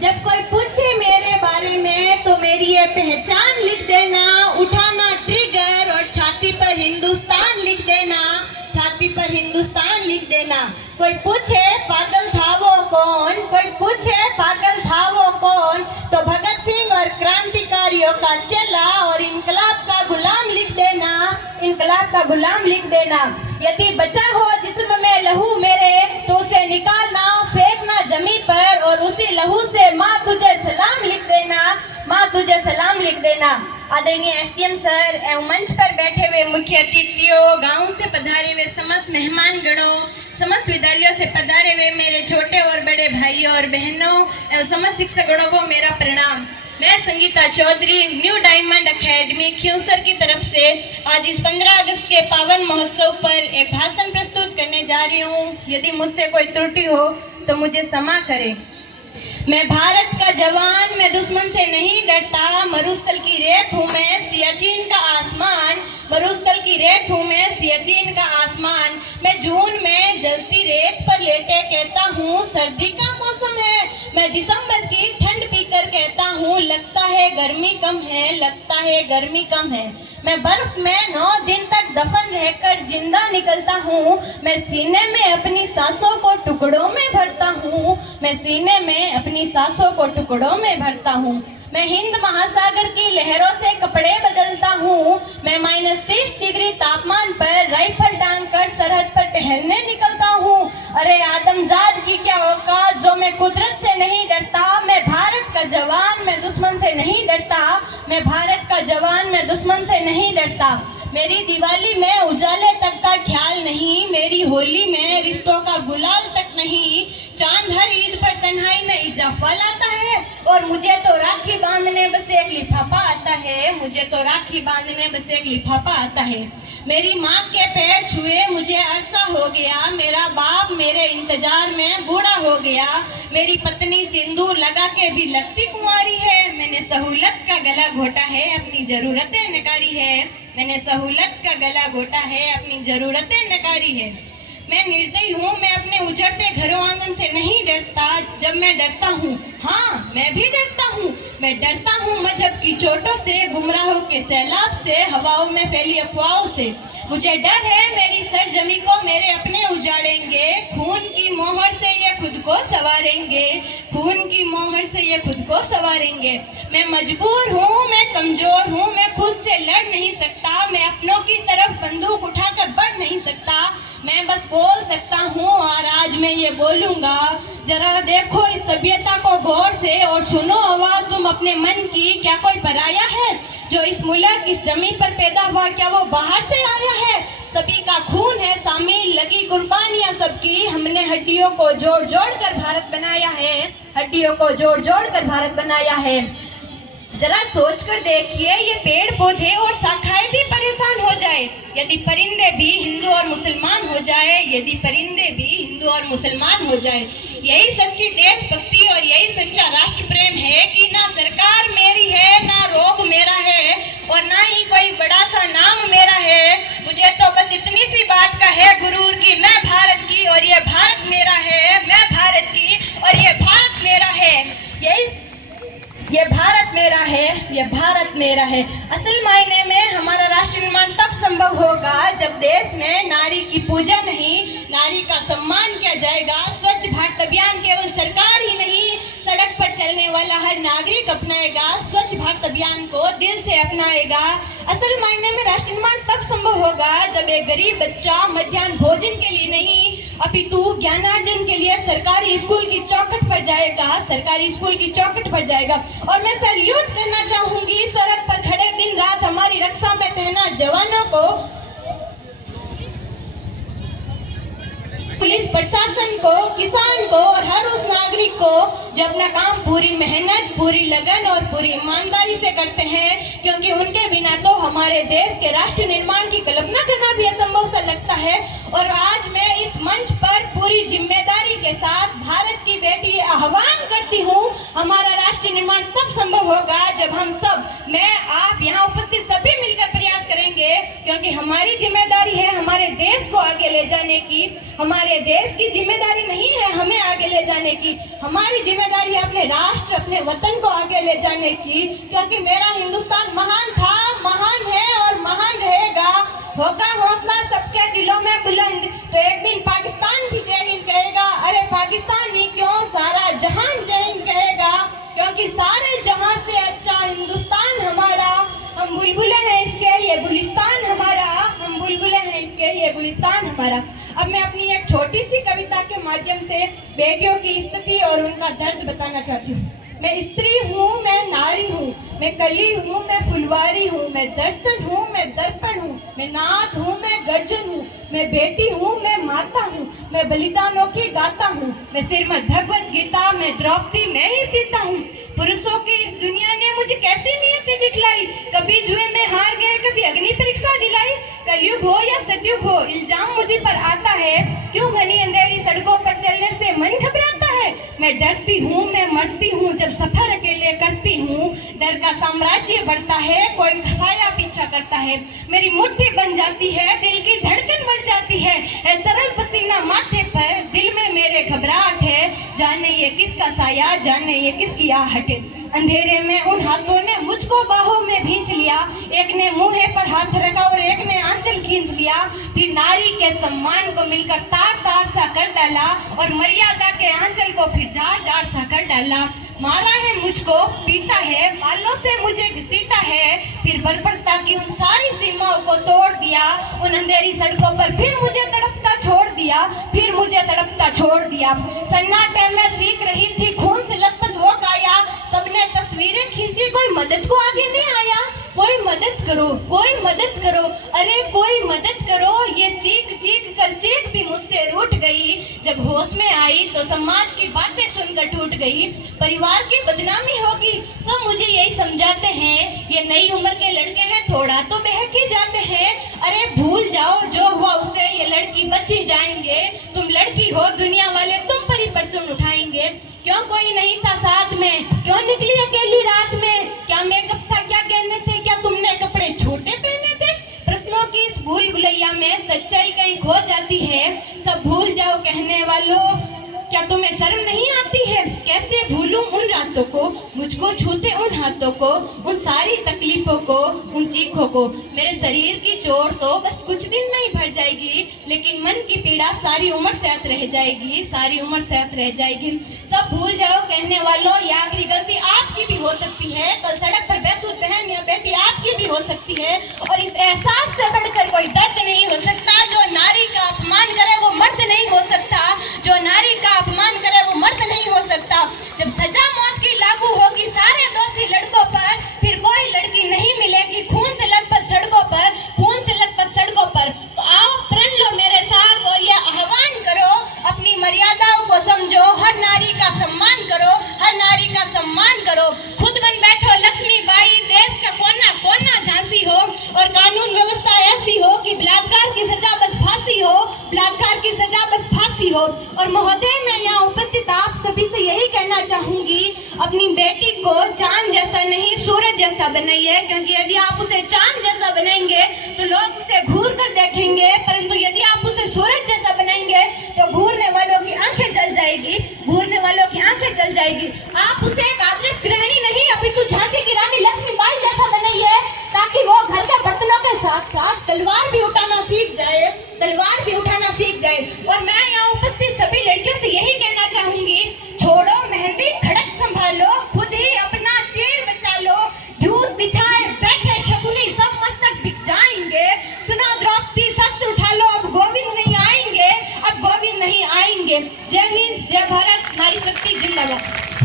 जब कोई पूछे मेरे बारे में तो मेरी ये पहचान लिख देना, उठाना ट्रिगर और छाती पर हिंदुस्तान लिख देना, छाती पर हिंदुस्तान लिख देना। कोई पूछे पागल था वो कौन, कोई पूछे पागल था वो कौन, तो भगत सिंह और क्रांतिकारियों का चेला और इनकलाब का गुलाम लिख देना, इनकलाब का गुलाम लिख देना। यदि बचा हो जिस्म में लहू मेरे तो उसे निकालना, फेंकना जमीन पर और उसी लहू से माँ तुझे सलाम लिख देना, माँ तुझे सलाम लिख देना। आदरणीय एसडीएम सर एवं मंच पर बैठे हुए मुख्य अतिथियों, गांव से पधारे हुए समस्त मेहमान गणों, समस्त विद्यालयों से पधारे हुए मेरे छोटे और बड़े भाइयों और बहनों एवं समस्त शिक्षक गणों को मेरा प्रणाम। मैं Sangeeta Chaudhary new diamond academy Khiyusar की तरफ से आज इस 15 अगस्त के पावन महोत्सव पर एक भाषण प्रस्तुत करने जा रही हूँ। यदि मुझसे कोई त्रुटि हो तो मुझे क्षमा करें। मैं भारत का जवान, मैं दुश्मन से नहीं डरता, मरुस्थल की रेत हूँ मैं, सियाचिन का आसमान, मरुस्थल की रेत हूँ मैं, सियाचिन का आसमान। मैं जून में जलती रेत पर लेटे कहता हूँ सर्दी का मौसम है, मैं दिसंबर की ठंड पीकर कहता हूँ लगता है गर्मी कम है, लगता है गर्मी कम है। मैं बर्फ में 9 दिन तक दफन रहकर जिंदा निकलता हूँ, मैं सीने में अपनी सांसों को टुकड़ों में भरता हूँ, मैं सीने में अपनी सांसों को टुकड़ों में भरता हूँ। मैं हिंद महासागर की लहरों से कपड़े बदलता हूँ, मैं -30 डिग्री तापमान पर राइफल टांग कर सरहद पर टहलने निकलता हूँ। अरे आदमजाद की क्या औकात जो मैं कुदरत से नहीं डरता, मैं भारत का जवान, मैं दुश्मन से नहीं डरता, मैं भारत का जवान, मैं दुश्मन से नहीं डरता। मेरी दिवाली में उजाले तक का ख्याल नहीं, मेरी होली में रिश्तों का गुलाल तक नहीं, चांद हर ईद पर तन्हाई में इजाफा लाता है और मुझे तो राखी बांधने बस एक लिफाफा आता है, मुझे तो राखी बांधने बस एक लिफाफा आता है। मेरी माँ के पैर छुए मुझे अरसा हो गया, मेरा बाप मेरे इंतजार में बूढ़ा हो गया, मेरी पत्नी सिंदूर लगा के भी लगती कुंवारी है, मैंने सहूलत का गला घोटा है अपनी जरूरतें नकारी है, मैंने सहूलत का गला घोटा है अपनी जरूरतें नकारी है। मैं निर्दयी हूँ, मैं अपने उजड़ते घरों आंगन से नहीं डरता, जब मैं डरता हूँ हाँ मैं भी डरता हूँ, मैं डरता हूँ मजहब की चोटों से, गुमराहों के सैलाब से, हवाओं में फैली अफवाहों से। मुझे डर है मेरी सरजमी को मेरे अपने उजाड़ेंगे, खून की मोहर से ये खुद को संवारेंगे, खून की मोहर से ये खुद को संवारेंगे। मैं मजबूर हूँ, मैं कमजोर हूँ, मैं खुद से लड़ नहीं सकता, मैं अपनों की तरफ बंदूक उठाकर बढ़ नहीं सकता, मैं बस बोल सकता हूँ और आज मैं ये बोलूँगा। जरा देखो इस सभ्यता को गौर से और सुनो आवाज तुम अपने मन की, क्या कोई पराया है जो इस मुल्क इस जमीन पर पैदा हुआ, क्या वो बाहर से आया है? सभी का खून है शामिल, लगी कुर्बानियां सबकी, हमने हड्डियों को जोड़ जोड़ कर भारत बनाया है, हड्डियों को जोड़ जोड़ कर भारत बनाया है। जरा सोच कर देखिए ये पेड़ पौधे और शाखाएं भी परेशान हो जाए, यदि परिंदे भी हिंदू और मुसलमान हो जाए, यदि परिंदे भी हिंदू और मुसलमान हो जाए। यही सच्ची देशभक्ति और यही सच्चा राष्ट्र प्रेम है कि ना सरकार मेरी है, ना रोग मेरा है और ना ही कोई बड़ा सा नाम मेरा है। मुझे तो बस इतनी सी बात का है गुरूर की मैं भारत की और ये भारत मेरा है, मैं भारत की और ये भारत मेरा है, ये भारत मेरा है, ये भारत मेरा है। असल मायने में हमारा राष्ट्र निर्माण तब संभव होगा जब देश में नारी की पूजा नहीं, नारी का सम्मान किया जाएगा। स्वच्छ भारत अभियान केवल सरकार ही नहीं, सड़क पर चलने वाला हर नागरिक अपनाएगा, स्वच्छ भारत अभियान को दिल से अपनाएगा। असल मायने में राष्ट्र निर्माण तब संभव होगा जब एक गरीब बच्चा मध्याह्न भोजन के लिए नहीं अपितु ज्ञानार्जन के लिए सरकारी स्कूल की चौखट पर जाएगा, सरकारी स्कूल की चौखट पर जाएगा। और मैं सैल्यूट करना चाहूंगी सरहद पर खड़े दिन रात हमारी रक्षा में तैनात जवानों को, पुलिस प्रशासन को, किसान को और हर उस नागरिक को जो अपना काम पूरी मेहनत, पूरी लगन और पूरी ईमानदारी से करते हैं, क्योंकि उनके बिना तो हमारे देश के राष्ट्र निर्माण की कल्पना करना भी असंभव सा लगता है। और आज मैं इस मंच पर पूरी जिम्मेदारी के साथ भारत की बेटी आह्वान करती हूँ, हमारा राष्ट्र निर्माण तब संभव होगा जब हम सब, मैं, आप, यहाँ उपस्थित सभी मिलकर प्रयास करेंगे, क्योंकि क्योंकि हमारी जिम्मेदारी है हमारे देश को आगे ले जाने की। हमारे देश की जिम्मेदारी नहीं है हमें आगे ले जाने की, हमारी जिम्मेदारी है अपने राष्ट्र, अपने वतन को आगे ले जाने की। क्योंकि मेरा हिंदुस्तान महान था, महान है और महान रहेगा। होगा हौसला सबके दिलों में बुलंद, तो एक दिन पाकिस्तान भी जय हिंद कहेगा। अरे पाकिस्तान ही क्यों, सारा जहान जय हिंद कहेगा। क्योंकि सारे जहां से अच्छा हिंदुस्तान हमारा, हम बुलबुले हैं इसके ये गुलिस्तान हमारा, हम बुलबुले हैं इसके ये गुलिस्तान हमारा। अब मैं अपनी एक छोटी सी कविता के माध्यम से बेटियों की स्थिति और उनका दर्द बताना चाहती हूँ। मैं स्त्री हूँ, मैं नारी हूँ, मैं कली हूँ, मैं फुलवारी हूँ, मैं दर्शन हूँ, मैं दर्पण हूँ, मैं नाद हूँ, मैं गर्जन हूँ, मैं बेटी हूँ, मैं माता हूँ, मैं बलिदानों की गाता हूँ, मैं श्रीमद् भगवत गीता, मैं द्रौपदी, मैं ही सीता हूँ। पुरुषों की इस दुनिया ने मुझे कैसी नियति दिखलाई, कभी जुए में हार गए, कभी अग्नि परीक्षा दिलाई। कलयुग हो या सतयुग हो, इल्जाम मुझे पर आता है, क्यों घनी अंधेरी सड़कों पर चलने से मन घबराता है। मैं डरती हूँ, मैं मरती हूँ, जब सफर अकेले करती हूँ। डर का साम्राज्य बढ़ता है, कोई खसाया पीछा करता है। मेरी मुट्ठी बन जाती है, दिल की धड़कन बढ़ जाती है। तरल पसीना माथे पर, दिल में मेरे घबराहट है। जाने ये किसका साया, जाने ये किसकी आहट है। अंधेरे में उन हाथों ने मुझको बाहों में भींच लिया, एक ने मुंह पर हाथ रखा और एक ने आंचल खींच लिया। फिर नारी के सम्मान को मिलकर तार तार सा कर डाला और मर्यादा के आंचल को फिर जार जार सा कर डाला। मारा है मुझको, पीटा है, बालों से मुझे घसीटा है, फिर बर्बरता की उन सारी सीमाओं को तोड़ दिया। उन अंधेरी सड़कों पर फिर मुझे तड़पता छोड़ दिया, फिर मुझे तड़पता छोड़ दिया। सन्नाटे में सीख रही थी खून से लथपथ वो काया, सबने तस्वीरें खींची, कोई मदद को आगे नहीं आया। कोई मदद करो, कोई मदद करो, अरे कोई मदद करो। ये चीख चीख कर चीख भी मुझसे रूठ गई। जब होश में आई तो समाज की बातें सुनकर टूट गई। परिवार की बदनामी होगी, सब मुझे यही समझाते हैं। ये नई उम्र के लड़के हैं, थोड़ा तो बहक ही जाते हैं। अरे भूल जाओ जो हुआ उसे, ये लड़की बच ही जाएंगे। तुम लड़की हो, दुनिया वाले तुम पर ही प्रश्न उठाएंगे। क्यों कोई नहीं था साथ में, क्यों निकली अकेली रात में, क्या मेकअप था, क्या कहने थे, क्या तुमने कपड़े छोटे पहने थे। प्रश्नों की इस भूल भुलैया में सच्चाई कहीं खो जाती है। सब भूल जाओ कहने वालों, क्या तुम्हें शर्म नहीं आती है। कैसे भूलूं उन रातों को, मुझको छूते उन हाथों को, उन सारी तकलीफों को, उन चीखों को। मेरे शरीर की चोट तो बस कुछ दिन में ही भर जाएगी, लेकिन मन की पीड़ा सारी उम्र साथ रह जाएगी, सारी उम्र साथ रह जाएगी। सब भूल जाओ कहने वालों, ये आखिरी गलती आपकी भी हो सकती है। कल सड़क पर बेसुध बहन या बेटी आपकी भी हो सकती है। और इस एहसास से बढ़कर कोई दर्द नहीं हो सकता। जो नारी का अपमान करे वो मर्द नहीं हो सकता, जो नारी का अपमान करे वो मर्द नहीं हो सकता। जब सजा मौत की लागू होगी सारे दोषी लड़कों पर, फिर कोई लड़की नहीं मिलेगी खून से लथपथ सड़कों पर, खून से लथपथ सड़कों पर। तो आओ प्रण लो मेरे साथ और ये आह्वान करो, अपनी मर्यादाओं को समझो, हर नारी का सम्मान करो, हर नारी का सम्मान करो। खुद बन बैठो लक्ष्मीबाई, देश का कोना कोना झांसी हो, और कानून व्यवस्था ऐसी हो कि बलात्कार की सजा बस फांसी हो, बलात्कार की सजा बस फांसी हो। और महोदय, मैं यहाँ उपस्थित आप सभी से यही कहना चाहूंगी, अपनी बेटी को चांद जैसा नहीं सूरज जैसा बनाइए। क्योंकि यदि आप उसे चांद जैसा बनाएंगे तो लोग उसे घूर कर देखेंगे, परंतु यदि आप उसे सूरज जैसा बनाएंगे तो घूरने वालों की आंखें जल जाएगी, घूरने वालों की आंखें जल जाएगी। आप उसे एक आदर्श गृहिणी नहीं अपितु झांसी की रानी लक्ष्मीबाई जैसा बनाइए, ताकि वो घर के बर्तनों के साथ साथ तलवार भी उठाना सीख जाए, तलवार भी उठाना सीख जाए। और मैं यहाँ उपस्थित सभी लड़कियों से यही कहना चाहूंगी, छोड़ो मेहंदी खड़क संभालो, खुद ही अपना चीर बचा लो। झूठ बिछाए बैठे शकुनी सब मस्तक बिक जाएंगे। सुनो द्रौपदी शस्त्र उठा लो, अब गोविंद नहीं आएंगे, अब गोविंद नहीं आएंगे। जय हिंद, जय भारत, नारी शक्ति जिंदाबाद।